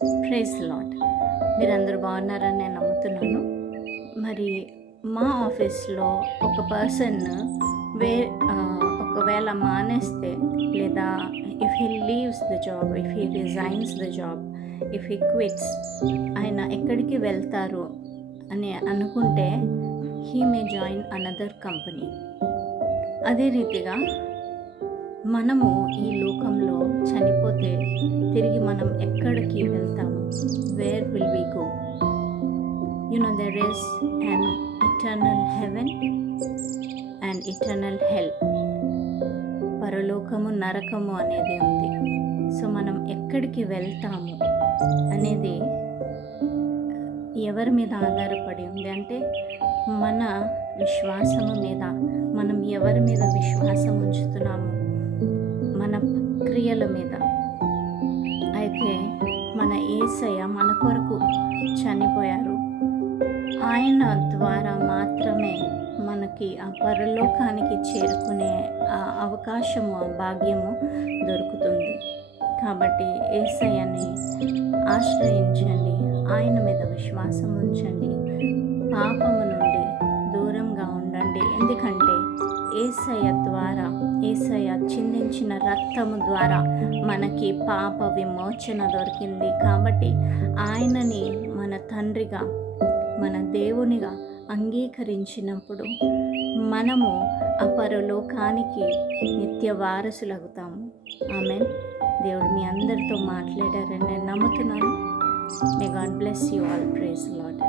Praise lord. మీరందరూ బాగున్నారని నేను నమ్ముతున్నాను. మరి మా ఆఫీస్లో ఒక పర్సన్ వే ఒకవేళ మానేస్తే, లేదా if he leaves the job, if he resigns the job, if he quits, ఆయన ఎక్కడికి వెళ్తారు అని అనుకుంటే he may join another company. అదే రీతిగా మనము ఈ లోకంలో చనిపోతే తిరిగి మనం ఎక్కడికి వెళ్తాము? Where will we go? There is an eternal heaven and eternal hell. పరలోకము, నరకము అనేది ఉంది. సో మనం ఎక్కడికి వెళ్తాము అనేది ఎవరి మీద ఆధారపడి ఉంది అంటే మన విశ్వాసము మీద. మనం ఎవరి మీద విశ్వాసం ఉంచుతున్నాము? మన క్రియల మీద. అయితే మన యేసయ్య మన కొరకు చనిపోయారు. ఆయన ద్వారా మాత్రమే మనకి ఆ పరలోకానికి చేరుకునే ఆ అవకాశము, ఆ భాగ్యము దొరుకుతుంది. కాబట్టి యేసయ్యని ఆశ్రయించండి, ఆయన మీద విశ్వాసం ఉంచండి, పాపము నుండి దూరంగా ఉండండి. ఎందుకంటే యేసయ్య ద్వారా, యేసయ్య చిందించిన రక్తము ద్వారా మనకి పాప విమోచన దొరికింది. కాబట్టి ఆయనని మన తండ్రిగా, మన దేవునిగా అంగీకరించినప్పుడు మనము అపరలోకానికి నిత్య వారసులవుతాము. ఆమేన్. దేవుడు మీ అందరితో మాట్లాడారని నేను నమ్ముతున్నాను. May God bless you all. Praise lord.